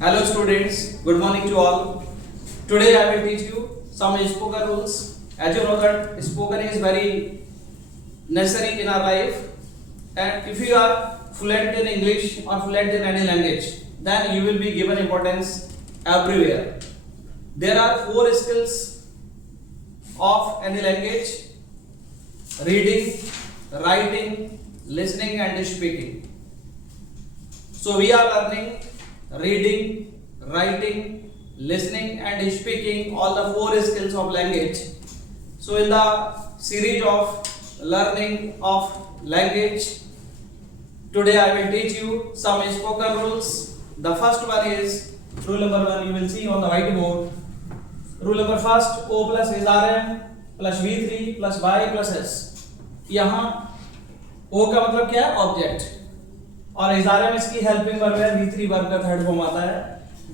Hello students, good morning to all. Today I will teach you some spoken rules. As you know that spoken is very necessary in our life, and if you are fluent in English or fluent in any language, then you will be given importance everywhere. There are 4 skills of any language: reading, writing, listening and speaking. So we are learning reading, writing, listening and speaking, all the 4 skills of language. So in the series of learning of language, today I will teach you some spoken rules. The first one is rule number 1. You will see on the whiteboard. Rule number first: O plus is Rm plus V3 plus Y plus S. यहाँ O का मतलब क्या है? Object, और इजारे में इसकी helping verb है, V3 verb का थर्ड फॉर्म आता है,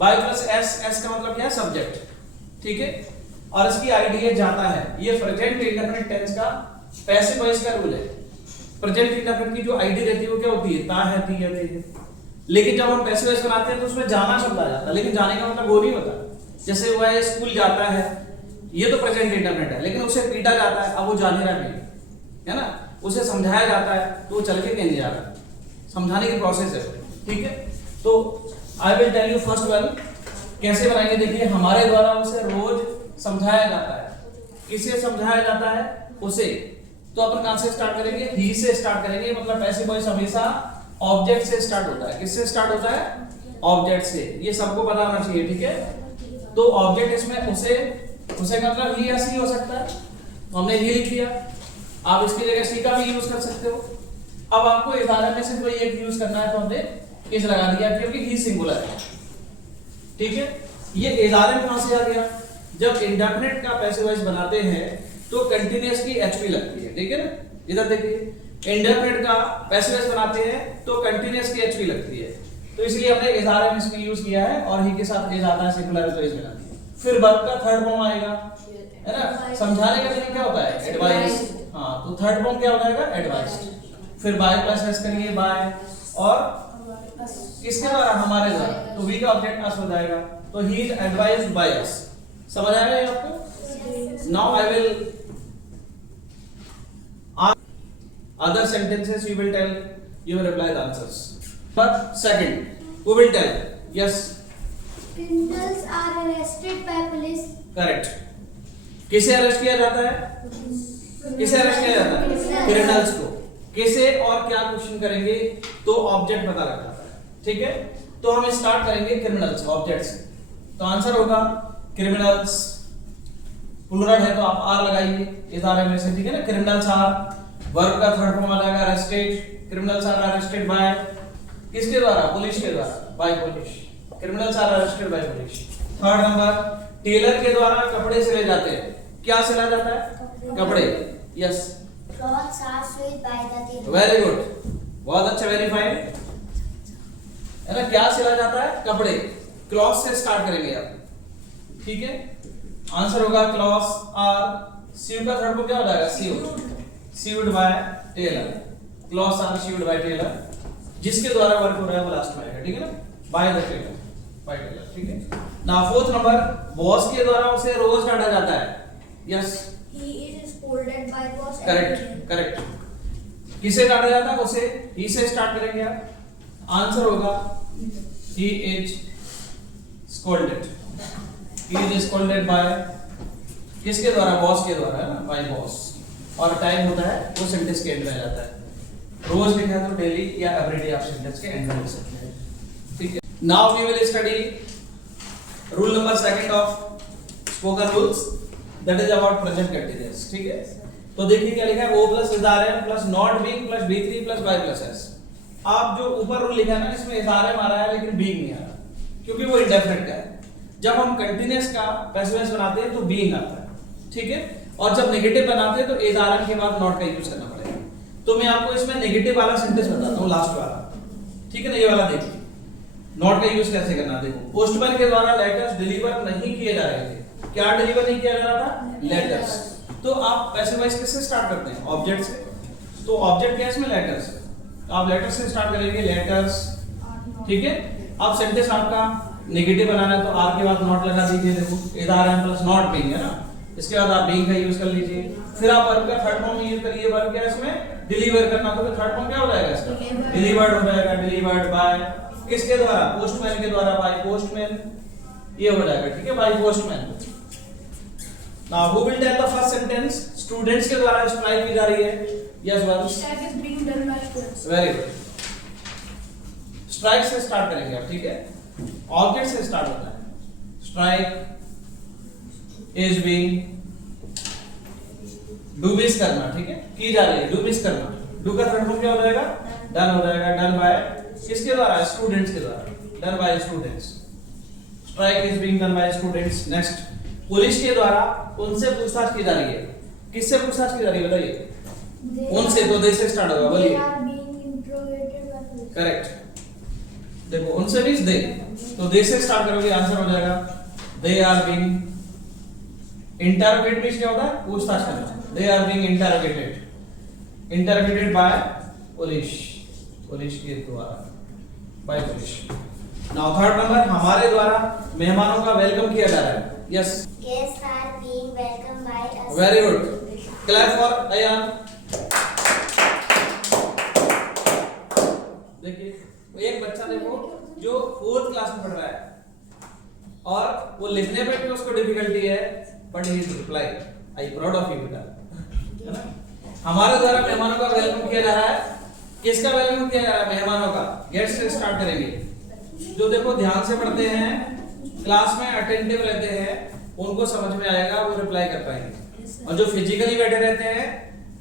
Y प्लस S का मतलब क्या है? सब्जेक्ट, ठीक है। और इसकी आईडी है जाता है। ये प्रेजेंट इंडेफिनिट टेंस का पैसिव वॉइस का रूल है। प्रेजेंट इंडेफिनिट की जो आईडी रहती है वो क्या होती है? ता है, ती है, ते है। लेकिन जब हम पैसिव वॉइस बनाते हैं तो उसमें जाना शब्द आ जाता है, लेकिन जाने का मतलब वो नहीं होता। जैसे वह स्कूल जाता है, ये तो प्रेजेंट इंडेफिनिट है, लेकिन उसे पीटा जाता है, अब वो जा नहीं रहा कहीं, है ना। उसे समझाया जाता है तो वो चल के कहीं नहीं जा रहा, समझाने की प्रोसेस है, ठीक है। तो I will tell you first one, कैसे बनाएंगे देखिए। हमारे द्वारा उसे रोज समझाया जाता है। किसे समझाया जाता है? उसे। तो अपन कहां से स्टार्ट करेंगे? ही से स्टार्ट करेंगे। मतलब पैसिव वॉइस हमेशा ऑब्जेक्ट से स्टार्ट होता है। किससे स्टार्ट होता है? ऑब्जेक्ट से। ये सबको पता होना चाहिए, ठीक है। तो ऑब्जेक्ट इसमें उसे का मतलब ही या सी हो सकता है, तो हमने ही लिख दिया। आप इसकी जगह सी का भी यूज कर सकते हो। अब आपको इजारे में से कोई एक यूज करना है तो हमने इस लगा दिया, क्योंकि ही सिंगुलर है, ठीक है। ये इजारे में कहां से आ गया? जब इंडेफिनिट का पैसिव वॉइस बनाते हैं तो कंटीन्यूअस की एचपी लगती है, ठीक है ना। इधर देखिए, इंडेफिनिट का पैसिव वॉइस बनाते हैं तो कंटीन्यूअस की एचपी लगती है, तो इसलिए हमने इजारे में इसको यूज किया है। और ही के साथ इज आता है, सिंगुलर है तो इज बना दिया। फिर वर्ब का थर्ड फॉर्म आएगा, है ना। समझाने का तरीका क्या होता है? एडवाइस। हां, तो थर्ड फॉर्म क्या हो जाएगा? एडवाइस। फिर बाय प्लस एस करेंगे, बाय, और किसके द्वारा? हमारे द्वारा। तो वी का ऑब्जेक्ट अस हो जाएगा, तो he is advised by us. समझ आया ये आपको? Now I will other sentences, you will tell, you will reply the answers. But second, who will tell? Yes, Criminals are arrested by police. Correct. किसे arrest किया जाता है? किसे arrest किया जाता है? क्रिमिनल्स को। किसे और क्या क्वेश्चन करेंगे तो ऑब्जेक्ट पता लग जाता है, ठीक है। तो हम स्टार्ट करेंगे क्रिमिनल्स, ऑब्जेक्ट से। तो आंसर होगा क्रिमिनल्स। प्लूरल है तो आप आर लगाइए इजारे में से, ठीक है ना। क्रिमिनल्स आर, वर्ब का थर्ड फॉर्म आ जाएगा arrested. Criminals are arrested by, किसके द्वारा? पुलिस के द्वारा, by police. Criminals are arrested by police. Third number, tailor के द्वारा कपड़े सिले जाते हैं। क्या सिला जाता है? कपड़े, yes. Clothes are sewed by the tailor. Very good, बहुत अच्छा, वेरीफाइड, है ना। क्या सिला जाता है? कपड़े। क्लॉथ से स्टार्ट करेंगे आप, ठीक है। आंसर होगा क्लॉथ्स आर, सीव्ड का थर्ड फॉर्म क्या हो जाएगा? Sewed. Sewed by tailor. Clothes are sewed by tailor. जिसके द्वारा वर्क हो रहा है वो लास्ट में आएगा, ठीक है ना। By the tailor, by tailor, ठीक है ना। फोर्थ नंबर, बॉस के द्वारा उसे रोज डांटा जाता है। Yes, He is scolded by boss. Correct, correct. किसे डांटा जाता है? उसे। ही से स्टार्ट करेंगे आप। आंसर होगा he is scolded. he is scolded by, किसके द्वारा? बॉस के द्वारा, है ना, by boss। और टाइम होता है वो सेंटेंस के एंड में आ जाता है। रोज लिखा है तो डेली या एवरीडे आप सेंटेंस के एंड में लिख सकते हैं, ठीक है। Now we will study rule number second of spoken rules, that is about present continuous, ठीक है। तो देखिए क्या लिखा है, O plus is are am plus not being plus बी3 प्लस वाई प्लस एस। आप जो ऊपर रूल लिखा है ना, इसमें इज आर एम आ रहा है लेकिन बीइंग नहीं आ रहा, क्योंकि वो इंडेफिनिट का है। जब हम कंटीन्यूअस का पैसिव वॉइस बनाते हैं तो बीइंग आता है, ठीक है। और जब नेगेटिव बनाते हैं तो इज आर एम के बाद नॉट का यूज करना पड़ेगा। तो मैं आपको इसमें नेगेटिव वाला सेंटेंस बताता हूँ, लास्ट वाला, ठीक है ना। ये वाला देखिए, नॉट का यूज कैसे करना। देखो, पोस्टमैन के द्वारा लेटर्स डिलीवर नहीं किए जा रहे थे। क्या डिलीवर नहीं किया जा रहा था? लेटर्स। तो आप पैसिव वॉइस किससे स्टार्ट करते हैं? ऑब्जेक्ट से। तो ऑब्जेक्ट क्या है इसमें? लेटर्स। आप लेटर्स से स्टार्ट करेंगे, लेटर्स, ठीक है। अब सेंटेंस आपका नेगेटिव बनाना है तो आर के बाद नॉट लगा दीजिए। देखो इधर are am plus not being है ना, इसके बाद आप बीइंग का यूज कर लीजिए। फिर आप वर्ब का थर्ड फॉर्म यूज करिए। वर्ब क्या है इसमें, डिलीवर करना, तो फिर थर्ड फॉर्म क्या हो जाएगा इसका, डिलीवर्ड हो जाएगा। डिलीवर्ड बाय किसके द्वारा, पोस्टमैन के द्वारा, बाय पोस्टमैन, ये हो जाएगा। ठीक है, by postman. Now who will tell the first sentence, students के द्वारा स्ट्राइक की जा रही है। Yes one, Strike is being done by students. Very good. Strike से स्टार्ट करेंगे आप, ठीक है, ऑब्जेक्ट से स्टार्ट होता है। Strike is being, do miss करना, ठीक है, की जा रही है, डू मिस करना। डू का थर्ड फॉर्म क्या हो जाएगा, डन हो जाएगा। डन बाय किसके द्वारा, स्टूडेंट्स के द्वारा, done by students. Strike is being done by students. Next, police के द्वारा उनसे पूछताछ की जा रही है। किससे पूछताछ की जा रही है बताइए, उनसे, तो दे से स्टार्ट होगा, बोलिए। They are being interrogated by police. Correct, देखो उनसे मींस दे, तो दे से स्टार्ट करोगे, आंसर हो जाएगा they are being. Interrogate means क्या होता है, पूछताछ करना। They are being interrogated, interrogated by police, police के द्वारा, by police. Now third number, हमारे द्वारा मेहमानों का वेलकम किया जा रहा है। Yes, Guests are being welcomed by us. Very good, clap for Ayaan. देखिए एक बच्चा देखो जो 4th क्लास में पढ़ रहा है और वो लिखने पे भी उसको डिफिकल्टी है, but he reply I proud of you बेटा, है ना। हमारे द्वारा मेहमानों का वेलकम किया जा रहा है। किसका वेलकम किया जा रहा है, मेहमानों का। गेस्ट से स्टार्ट करेंगे। जो देखो ध्यान से पढ़ते हैं, क्लास में अटेंटिव रहते हैं, उनको समझ में आएगा, वो रिप्लाई कर पाएंगे। और जो फिजिकली बैठे रहते हैं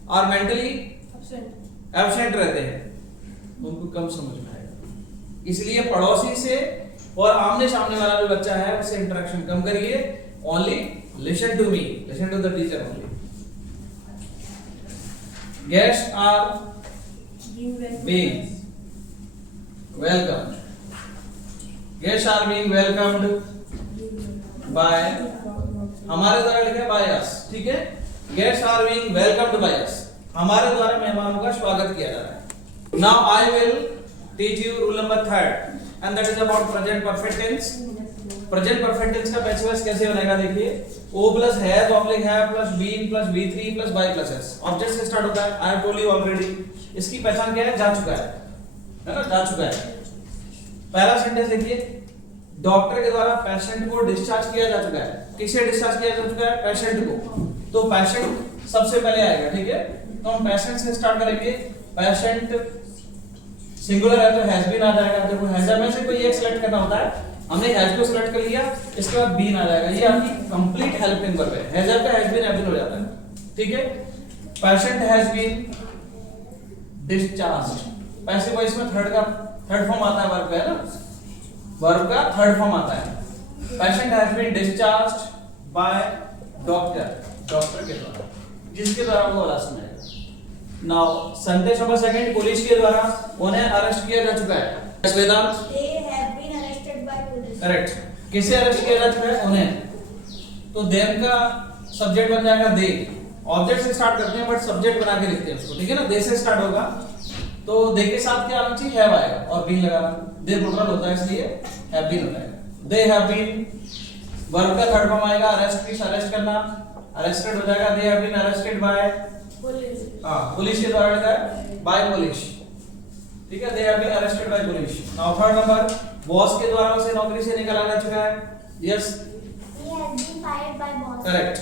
और मेंटली एब्सेंट रहते हैं, उनको कम समझ में आएगा। इसलिए पड़ोसी से और आमने सामने वाला जो बच्चा है उससे इंटरेक्शन कम करिए। Only listen to me, listen to the teacher only. Guest are being welcome, guest are being welcomed by, हमारे द्वारा लिखा बाय अस, ठीक है। Guest are being welcomed by us, हमारे द्वारा मेहमानों का स्वागत किया जा रहा है। Now I will teach you rule number 3rd and that is about present perfect tense. Present perfect tense का पैसिव कैसे बनेगा देखिए, O plus has oblique have plus been plus be3 plus by plus s। Object से start होता है, I have told you already। इसकी पहचान क्या है, जा चुका है ना, जा चुका है। पहला सेंटेंस देखिए, डॉक्टर के द्वारा पेशेंट को डिस्चार्ज किया जा चुका है। किसे डिस्चार्ज किया जा चुका है, पेशेंट को। तो पेशेंट सबसे पहले आएगा, ठीक है। तो हम पेशेंट से स्टार्ट करेंगे। पेशेंट सिंगुलर है तो हैज बीन आ जाएगा। देखो हैज में से कोई एक सिलेक्ट करना होता है, हमने हैज को सिलेक्ट कर लिया, इसके बाद बीन आ जाएगा। ये आपकी कंप्लीट हेल्पिंग वर्ब है। हैज पे हैज बीन एब्सेंट हो जाता है, ठीक है। Patient has been discharged, passive voice में थर्ड फॉर्म आता है वर्ब का, है ना, वर्ब का थर्ड फॉर्म आता है। Patient has been discharged by doctor, doctor के द्वारा, जिसके द्वारा वो इलाज में आएगा। नाउ सेंटेंस नंबर 2, पुलिस के द्वारा उन्हें अरेस्ट किया जा चुका है। वेदांत, They have been arrested by police. Correct. किसे अरेस्ट किया जा चुका है, उन्हें। तो देम का सब्जेक्ट बन जाएगा दे। ऑब्जेक्ट से स्टार्ट करते हैं बट सब्जेक्ट बना के लिखते हैं उसको, ठीक है ना। दे से स्टार्ट होगा तो दे के साथ क्या आना चाहिए, हैव आएगा और बीन लगाना। दे प्लूरल होता है इसलिए हैव बीन हो जाएगा। दे हैव बीन, वर्ब का थर्ड फॉर्म आएगा, अरेस्ट मींस अरेस्ट करना, अरेस्टेड हो जाएगा। They have been arrested by Police. Police के द्वारा लिखा है बाय पुलिस, ठीक है। They have been arrested by police. Now third number, boss के द्वारा उसे नौकरी से निकाला जा चुका है। Yes, He has been fired by boss. Correct.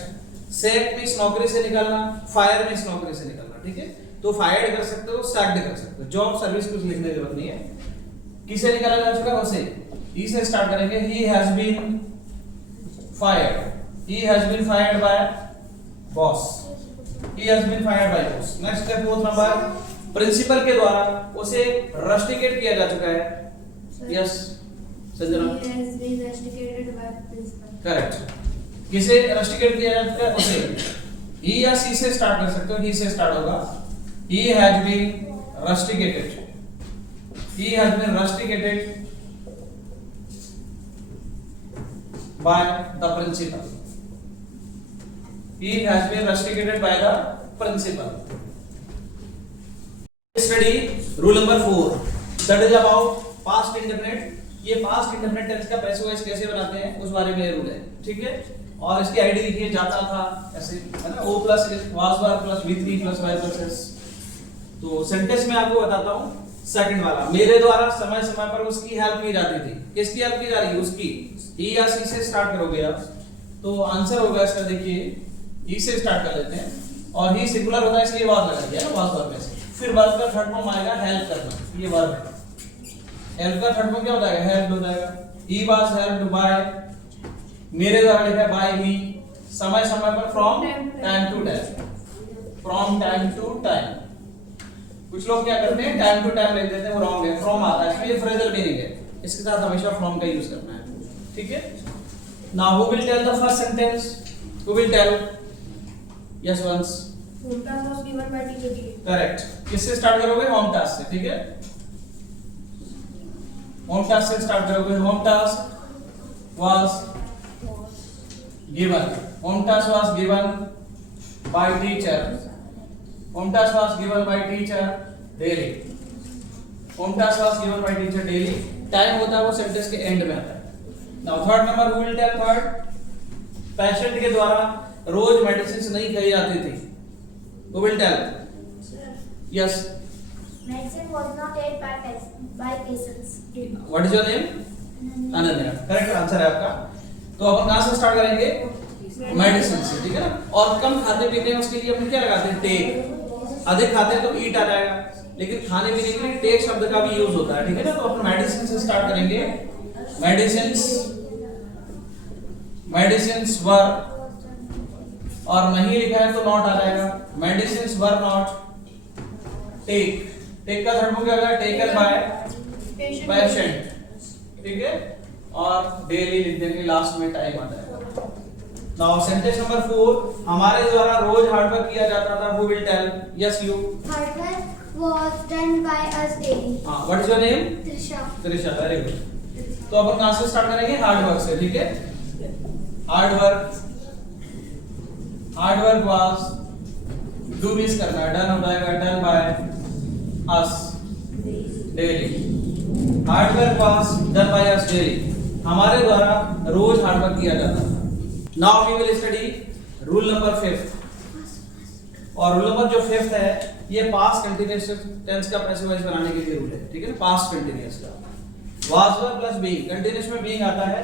Sack means नौकरी से निकालना, फायर मींस नौकरी से निकालना, ठीक है। तो फायर्ड कर सकते हो, सैक्ड कर सकते हो। जॉब सर्विस कुछ लिखने की जरूरत नहीं है। किसे निकाला जा चुका है, उसे। ई से स्टार्ट करेंगे। He has been fired, he has been fired by boss, he has been fired by boss। Next है 4th नंबर, प्रिंसिपल के द्वारा उसे रस्टिकेट किया जा चुका है। Yes Sanjana, He has been rusticated by principal. Correct. किसे रस्टिकेट किया जा चुका है, उसे। ही या सी से स्टार्ट कर सकते हो, ही से स्टार्ट होगा। he has been rusticated, he has been rusticated by the principal, he has been rusticated by the principal। Study rule number 4, that is about past indefinite ये पास्ट इंडेफिनिट टेंस का passive voice कैसे बनाते हैं उस बारे में rule है, ठीक है। और इसकी आईडी लिखिए, जाता था ऐसे, है ना, o plus was were plus v3 plus y plus s। तो सेंटेंस में आपको बताता हूँ सेकंड वाला, मेरे द्वारा समय समय पर उसकी हेल्प की जाती थी। किसकी हेल्प की जा रही है? उसकी। ही या सी से स्टार्ट करोगे आप तो आंसर होगा इसका, देखिए ही से स्टार्ट कर लेते हैं और ही सिंगुलर होता है इसलिए वाज लगा दिया ना, वाज वर्ब में से। फिर वर्ब का थर्ड फॉर्म आएगा हेल्प करना, ये वर्ब है। हेल्प का थर्ड फॉर्म क्या होता है? हेल्प हो जाएगा। ही वाज हेल्प्ड बाय, मेरे द्वारा लिखा है बाय मी, समय समय पर from time to time, from time to time. कुछ लोग क्या करते हैं टाइम टू टाइम लिख देते हैं, वो रॉन्ग है, फ्रॉम आता है, इसमें फ्रेजल मीनिंग है, इसके साथ हमेशा फ्रॉम का यूज करना है, ठीक है। Now who will tell the first sentence? Who will tell? Yes once. Home task was given by teacher ji. Correct. किससे स्टार्ट करोगे? होम टास्क से, ठीक है। होम टास्क से स्टार्ट करोगे। Home task was given, home task was given by teacher, home task was given by teacher daily, home task was given by teacher daily। Time होता है वो sentence के end में आता है। Now third number, who will tell third? Patient के द्वारा रोज medicine नहीं खाई जाती थी। who will tell? yes, Medicine was not ate by patients. what is your name? Ananya. Correct answer है आपका। तो अपन कहां से स्टार्ट करेंगे? मेडिसिन से, ठीक है ना। और कम खाते पीते हैं उसके लिए अपन क्या लगाते हैं? टेक। अधिक खाते हैं तो ईट आ जाएगा, लेकिन खाने पीने के लिए टेक शब्द का भी यूज होता है, ठीक है ना। तो अपन मेडिसिन से स्टार्ट करेंगे। मेडिसिन्स वर, और नहीं लिखा है तो नॉट आ जाएगा। Medicines were not take, take का थर्ड फॉर्म क्या होगा? टेकन बाय पेशेंट, ठीक है। और डेली लिख देंगे, लास्ट में टाइम आ जाएगा। नाउ सेंटेंस नंबर 4, हमारे द्वारा रोज हार्ड वर्क किया जाता था। Who will tell? Yes you. Hard work was done by us daily. हां, what is your name? Trisha. Trisha, very good. तो अपन कहां से स्टार्ट करेंगे? हार्ड वर्क से, ठीक है। Hard work was, do miss करना, डन हो जाएगा, done by us daily. Hard work was done by us daily, हमारे द्वारा रोज हार्ड वर्क किया जाता था। Now we will study rule number 5, और रूल नंबर जो 5 है ये पास्ट कंटीन्यूअस टेंस का पैसिव वॉइस बनाने के लिए रूल है, ठीक है ना। पास्ट कंटीन्यूअस का was were plus being, continuous में being आता है।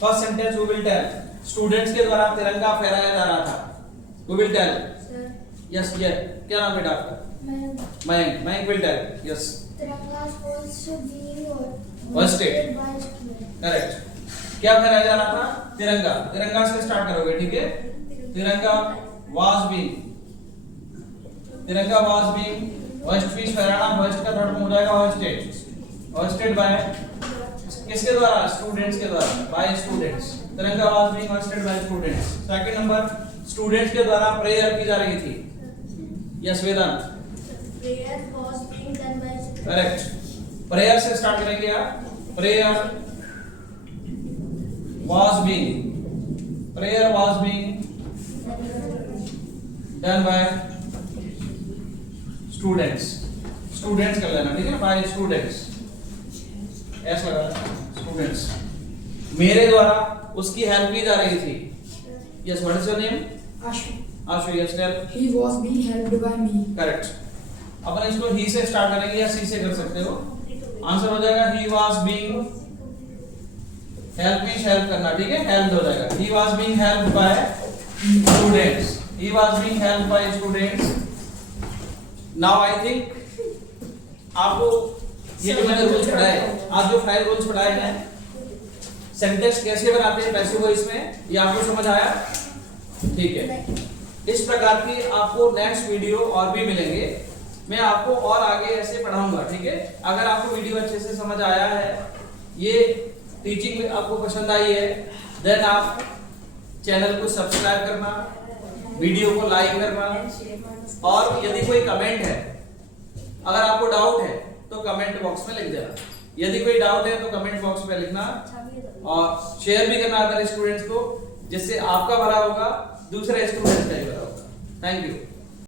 First sentence who will tell? Students के द्वारा तिरंगा फहराया जा रहा था। who will tell? Sir. Yes, ये क्या नाम बेटा आपका? Mayank will tell, yes. Tiranga was being hoisted by students. Correct. क्या फहराया जा रहा था? तिरंगा। तिरंगा से स्टार्ट करोगे, ठीक है। तिरंगा was being, तिरंगा was being hoisted, फिश फहराना, hoist का थर्ड फॉर्म हो जाएगा hoisted, hoisted by, किसके द्वारा? स्टूडेंट्स के द्वारा, by students। तिरंगा was being hoisted by students। Second number, students के द्वारा प्रेयर की जा रही थी। Yes Vedant. Prayer was being done by students. Correct. Prayer से स्टार्ट करेंगे आप। Prayer was being, prayer was being done by students, students कर लेना, ठीक है। by students, ऐसा लगा students। मेरे द्वारा उसकी हेल्प की जा रही थी। yes, what is your name? Ashu, yes, tell। He was being helped by me. Correct. अपन इसको ही से स्टार्ट करेंगे या सी से कर सकते हो। आंसर हो जाएगा he was being, help means help करना, ठीक है, हेल्प हो जाएगा। he was being helped by students, he was being helped by students। now I think आपको ये जो मैंने रूल्स पढ़ाए, आज जो 5 रूल्स पढ़ाए हैं, सेंटेंस कैसे बनाते हैं पैसिव वॉइस में, ये आपको समझ आया? ठीक है। इस प्रकार की आपको नेक्स्ट वीडियो और भी मिलेंगे, मैं आपको और आगे ऐसे पढ़ाऊंगा, ठीक है। अगर आपको वीडियो अच्छे से समझ आया है, ये टीचिंग में आपको पसंद आई है, देन आप चैनल को सब्सक्राइब करना, वीडियो को लाइक करना, और यदि कोई कमेंट है, अगर आपको डाउट है तो कमेंट बॉक्स में लिख देना। यदि कोई डाउट है तो कमेंट बॉक्स में लिखना, और शेयर भी करना अदर स्टूडेंट्स को, जिससे आपका भला होगा, दूसरे स्टूडेंट्स का भी भला होगा। Thank you.